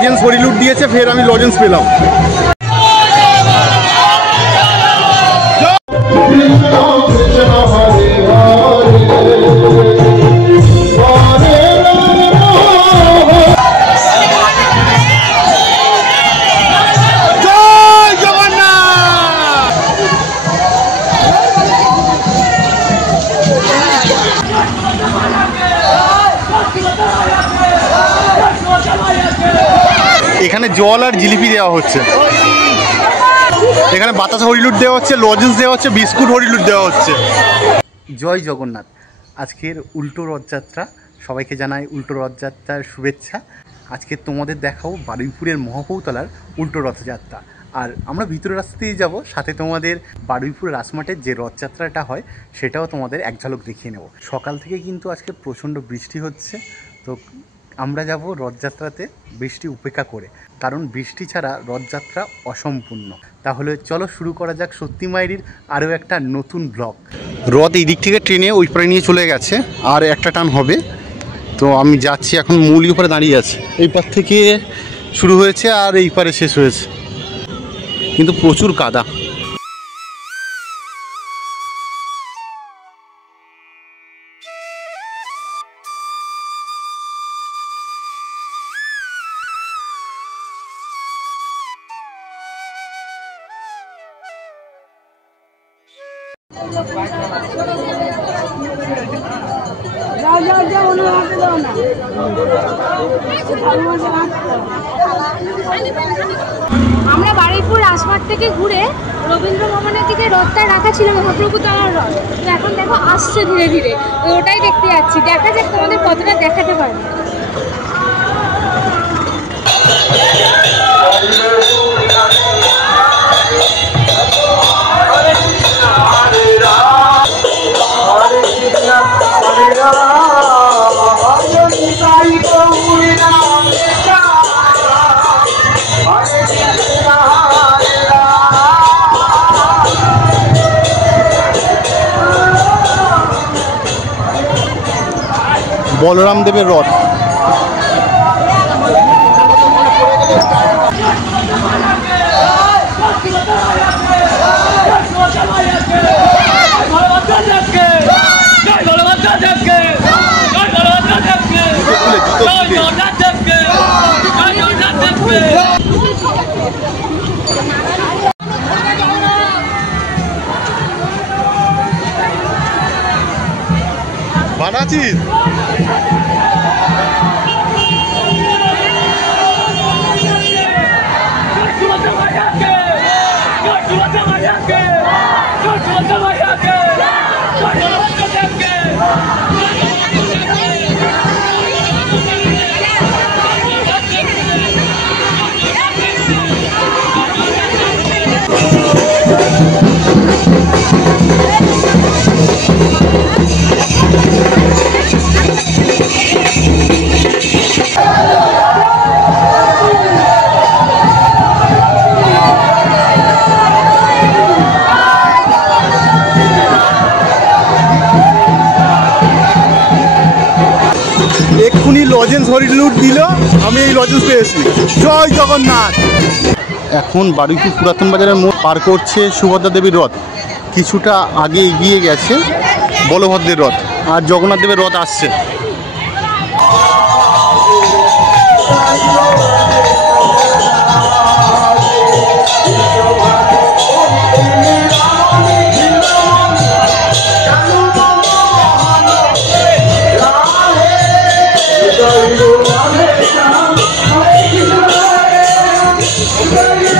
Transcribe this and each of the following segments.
Lozenges হরিলুট দিয়েছে, ফের আমি লজেন্স পেলাম। এখানে জল আর জিলিপি দেওয়া হচ্ছে, এখানে বাতাসা হরিলুট দেওয়া হচ্ছে, লজেন্স দেওয়া হচ্ছে, বিস্কুট হরিলুট দেওয়া হচ্ছে। জয় জগন্নাথ। আজকের উল্টো রথযাত্রা, সবাইকে জানাই উল্টো রথযাত্রার শুভেচ্ছা। আজকে তোমাদের দেখাবো বারুইপুরের মহাপৌতলার উল্টো রথযাত্রা। আর আমরা ভিতরের রাস্তাতেই যাব, সাথে তোমাদের বারুইপুর রাসমাটের যে রথযাত্রাটা হয় সেটাও তোমাদের এক ঝলক দেখিয়ে নেব। সকাল থেকে কিন্তু আজকে প্রচণ্ড বৃষ্টি হচ্ছে, তো আমরা যাব রথযাত্রাতে বৃষ্টি উপেক্ষা করে, কারণ বৃষ্টি ছাড়া রথযাত্রা অসম্পূর্ণ। তাহলে চলো শুরু করা যাক সত্যি মায়েরির আরও একটা নতুন ব্লগ। রথ এই দিক থেকে ট্রেনে ওই পারে নিয়ে চলে গেছে, আর একটা টান হবে। তো আমি যাচ্ছি, এখন মূল উপরে দাঁড়িয়ে আছে। এই পার থেকে শুরু হয়েছে আর এই পারে শেষ হয়েছে, কিন্তু প্রচুর কাদা। আমরা বারুইপুর রাসমাট থেকে ঘুরে রবীন্দ্র ভবনের দিকে রথটা রাখা ছিল মহাপ্রভু তলার রথ, তো এখন দেখো আসছে ধীরে ধীরে, ওটাই দেখতে যাচ্ছি। দেখা যাক তোমাদের কতটা দেখাতে পারবে। বলরাম দেবের রথ। বানাচিস এক্ষুনি লজেন্স হরিলুট দিল, আমি এই লজেন্স পেয়েছি। জয় জগন্নাথ। এখন বারুইপুর পুরাতন বাজারের মোড় পার করছে সুভদ্রা দেবীর রথ, কিছুটা আগে এগিয়ে গেছে বলভদ্রের রথ, আর জগন্নাথ দেবের রথ আসছে।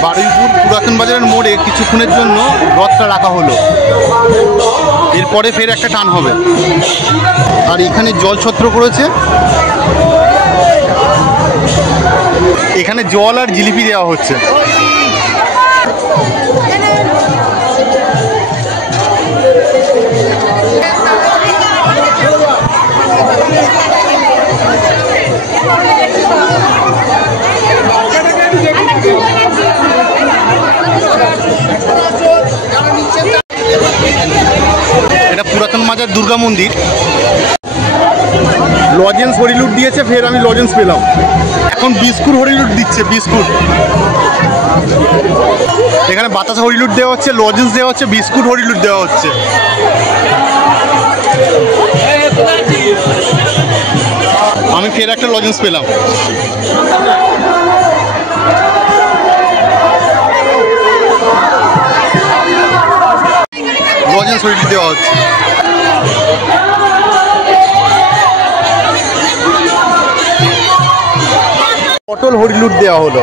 বারুইপুর পুরাতন বাজারের মোড়ে কিছুক্ষণের জন্য রথটা রাখা হলো, এরপরে ফের একটা টান হবে। আর এখানে জল ছত্র করেছে, এখানে জল আর জিলিপি দেওয়া হচ্ছে। এটা পুরাতন বাজার দুর্গা মন্দির। লজেন্স হরিলুট দিয়েছে, ফের আমি লজেন্স পেলাম। এখন বিস্কুট হরিলুট দিচ্ছে, বিস্কুট। এখানে বাতাসা হরিলুট দেওয়া হচ্ছে, লজেন্স দেওয়া হচ্ছে, বিস্কুট হরিলুট দেওয়া হচ্ছে। আমি ফের একটা লজেন্স পেলাম। লজেন্স হরিলুট দেওয়া হচ্ছে। পটল হরিলুট দেওয়া হলো।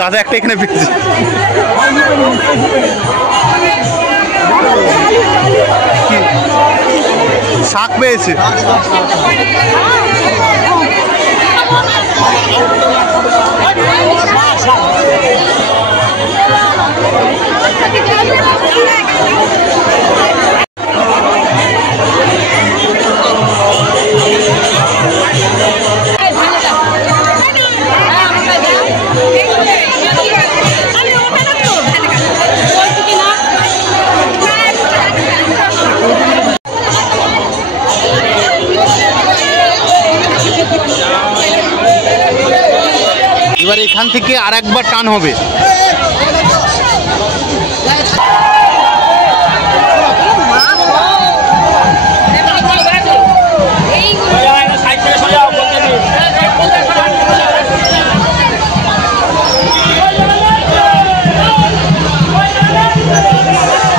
দাদা একটা এখানে পেয়েছে। শাক পেয়েছে। এবার এখান থেকে আর একবার টান হবে।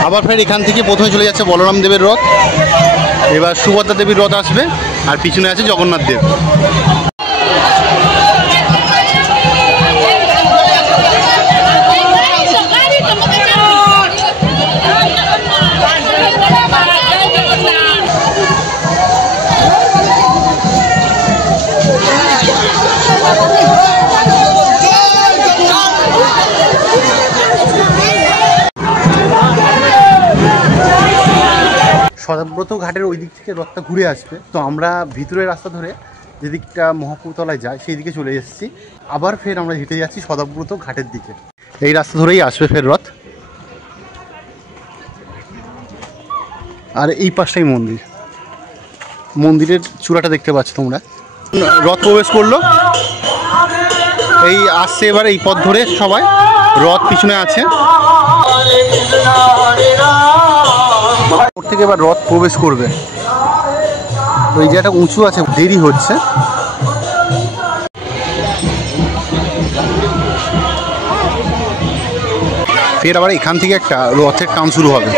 আবার ফের এখান থেকে প্রথমে চলে যাচ্ছে বলরাম দেবের রথ, এবার সুভদ্রা দেবীর রথ আসবে, আর পিছনে আছে জগন্নাথ দেব। সদাব্রত ঘাটের ওই দিক থেকে রথটা ঘুরে আসবে, তো আমরা ভিতরের রাস্তা ধরে যেদিকটা মহাপুরতলায় যায় সেই দিকে চলে এসেছি। আবার ফের আমরা হেঁটে যাচ্ছি সদাব্রত ঘাটের দিকে। এই রাস্তা ধরেই আসবে ফের রথ। আর এই পাশটাই মন্দির, মন্দিরের চূড়াটা দেখতে পাচ্ছ তোমরা। রথ প্রবেশ করলো, এই আসছে এবার এই পথ ধরে সবাই। রথ পিছনে আছে, ওর থেকে এবার রথ প্রবেশ করবে। ওই জায়গাটা উঁচু আছে, দেরি হচ্ছে। ফের আবার এখান থেকে একটা রথের টান শুরু হবে।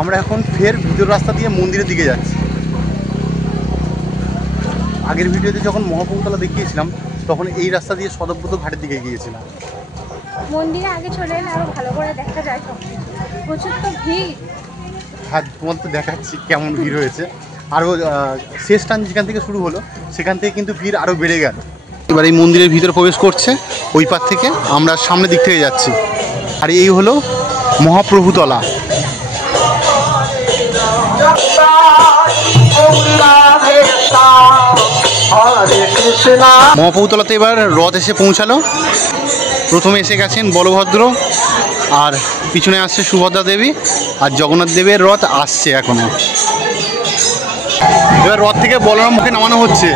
আমরা এখন ফের ভিতর রাস্তা দিয়ে মন্দিরের দিকে যাচ্ছি। আগের ভিডিওতে যখন মহাপুরতলা দেখিয়েছিলাম তখন এই রাস্তা দিয়ে সদাব্রত ঘাটের দিকে গিয়েছিলাম। মন্দিরে আগে চলে এলে আরো ভালো করে দেখা যায়, প্রচুর তো ভিড়। হ্যাঁ, তোমার তো দেখাচ্ছি কেমন ভিড় হয়েছে। আরও শেষ টান যেখান থেকে শুরু হলো সেখান থেকে কিন্তু ভিড় আরও বেড়ে গেল। এবার এই মন্দিরের ভিতরে প্রবেশ করছে ওই পার থেকে, আমরা সামনের দিক থেকে যাচ্ছি। আর এই হলো মহাপ্রভুতলা। মহাপ্রভুতলাতে এবার রথ এসে পৌঁছালো। প্রথমে এসে গেছেন বলভদ্র, আর পিছনে আসছে সুভদ্রা দেবী, আর জগন্নাথ দেবের রথ আসছে এখনো। এবার রথ থেকে বলরামকে নামানো হচ্ছে।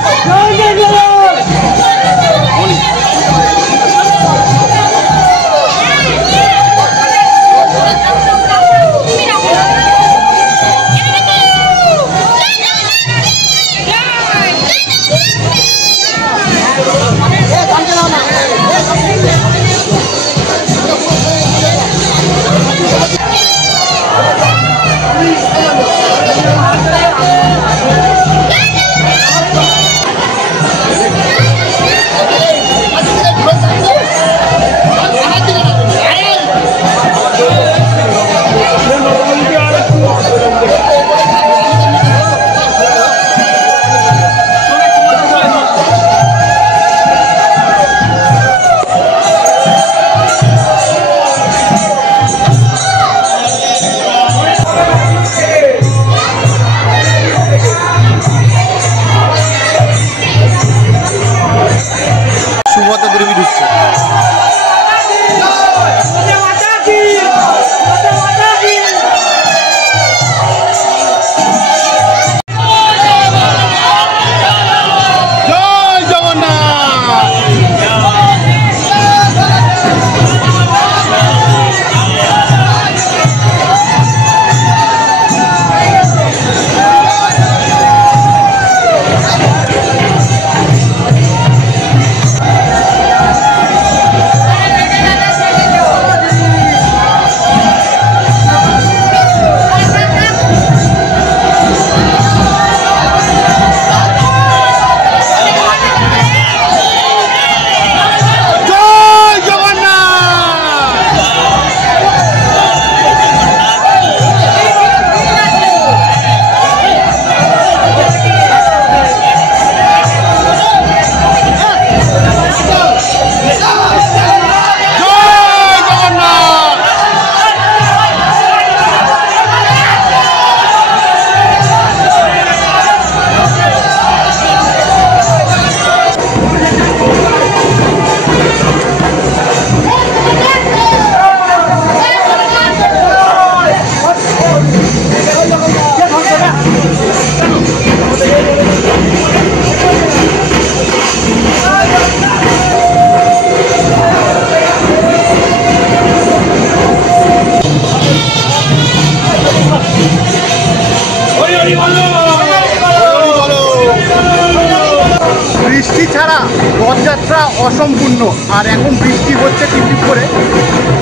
রথযাত্রা অসম্পূর্ণ, আর এখন বৃষ্টি হচ্ছে টিপটিপ করে,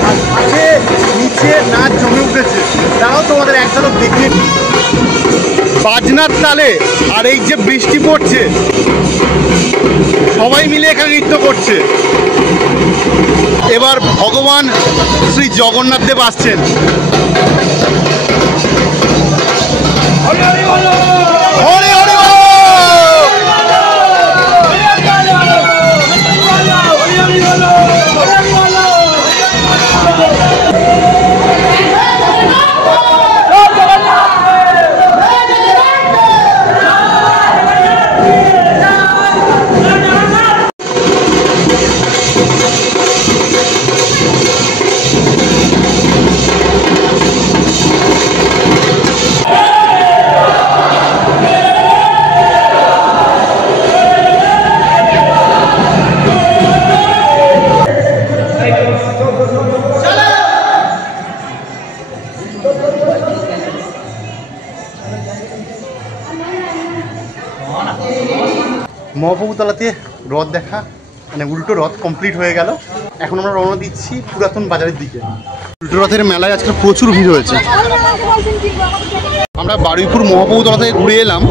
আর পাশে নিচে নাচ জমে উঠেছে। তারাও তোমাদের এক ঝলক দেখিয়ে দিই। বাজনার তালে আর এই যে বৃষ্টি পড়ছে, সবাই মিলে এখানে নৃত্য করছে। এবার ভগবান শ্রী জগন্নাথ দেব আসছেন। হরে হরে বল! মহাপ্রভুতলাতে রথ দেখা, মানে উল্টো রথ কমপ্লিট হয়ে গেল। এখন আমরা রওনা দিচ্ছি পুরাতন বাজারের দিকে। উল্টো রথের মেলায় আজকে প্রচুর ভিড় হয়েছে। আমরা বারুইপুর মহাপ্রভুতলা থেকে ঘুরে এলাম,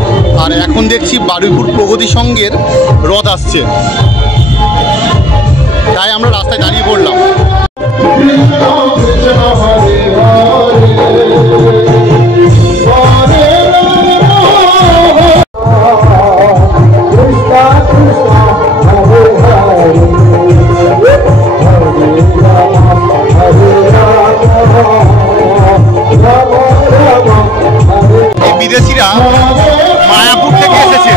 আর এখন দেখছি বারুইপুর প্রগতি সংঘের রথ আসছে, তাই আমরা রাস্তায় দাঁড়িয়ে পড়লাম। বিদেশিরা মায়াপুর থেকে এসেছে।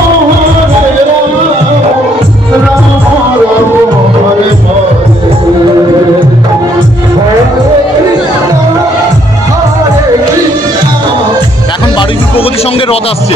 এখন বারুইপুর প্রগতি সংঘের রথ আসছে।